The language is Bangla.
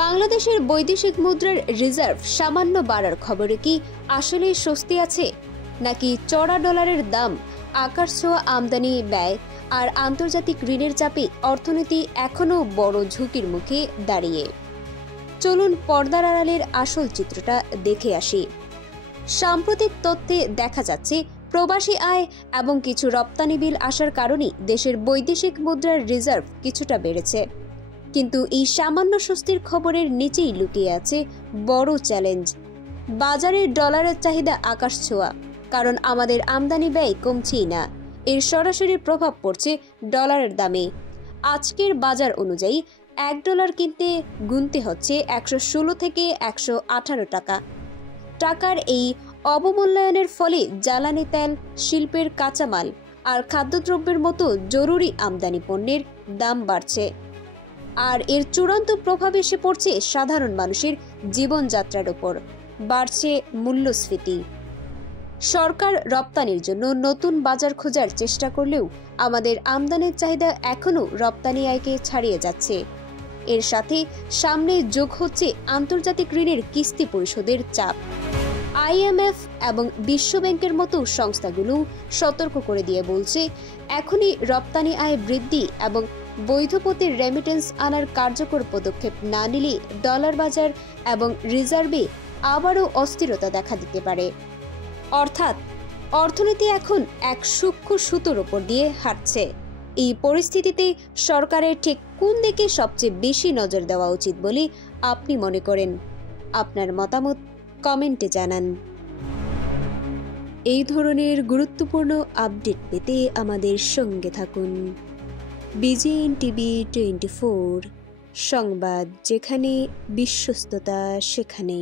বাংলাদেশের বৈদেশিক মুদ্রার রিজার্ভ সামান্য বাড়ার খবরে কি আসলে স্বস্তি আছে, নাকি চড়া ডলারের দাম, আকাশ ছোঁয়া আমদানি ব্যয় আর আন্তর্জাতিক ঋণের চাপে অর্থনীতি এখনও বড় ঝুঁকির মুখে দাঁড়িয়ে? চলুন পর্দার আড়ালের আসল চিত্রটা দেখে আসি। সাম্প্রতিক তথ্যে দেখা যাচ্ছে প্রবাসী আয় এবং কিছু রপ্তানি বিল আসার কারণেই দেশের বৈদেশিক মুদ্রার রিজার্ভ কিছুটা বেড়েছে। কিন্তু এই সামান্য স্বস্তির খবরের নিচেই লুকিয়ে আছে বড় চ্যালেঞ্জ। বাজারে ডলারের চাহিদা আকাশ ছোঁয়া, কারণ আমাদের আমদানি ব্যয় কমছেই না। এর সরাসরি প্রভাব পড়ছে ডলারের দামে। আজকের বাজার অনুযায়ী $1 কিনতে গুনতে হচ্ছে 116 থেকে 118 টাকা। টাকার এই অবমূল্যায়নের ফলে জ্বালানি তেল, শিল্পের কাঁচামাল আর খাদ্যদ্রব্যের মতো জরুরি আমদানি পণ্যের দাম বাড়ছে। আর এর চূড়ান্ত প্রভাব এসে পড়ছে সাধারণ মানুষের জীবনযাত্রার উপর। বাড়ছে মূল্যস্ফীতি। সরকার রপ্তানির জন্য নতুন বাজার খোঁজার চেষ্টা করলেও আমাদের আমদানির চাহিদা এখনও রপ্তানি আয়কে ছাড়িয়ে যাচ্ছে। এর সাথে সামনে যোগ হচ্ছে আন্তর্জাতিক ঋণের কিস্তি পরিশোধের চাপ। IMF এবং বিশ্বব্যাংকের মতো সংস্থাগুলো সতর্ক করে দিয়ে বলছে, এখনই রপ্তানি আয় বৃদ্ধি এবং বৈধ পথে রেমিটেন্স আনার কার্যকর পদক্ষেপ না নিলে ডলার বাজার এবং রিজার্ভে আবারও অস্থিরতা দেখা দিতে পারে। অর্থাৎ অর্থনীতি এখন এক সূক্ষ্ম সুতোর উপর দিয়ে হাঁটছে। এই পরিস্থিতিতে সরকারের ঠিক কোন দিকে সবচেয়ে বেশি নজর দেওয়া উচিত বলে আপনি মনে করেন? আপনার মতামত কমেন্টে জানান। এই ধরনের গুরুত্বপূর্ণ আপডেট পেতে আমাদের সঙ্গে থাকুন। BGN TV 24 সংবাদ, যেখানে বিশ্বস্ততা সেখানে।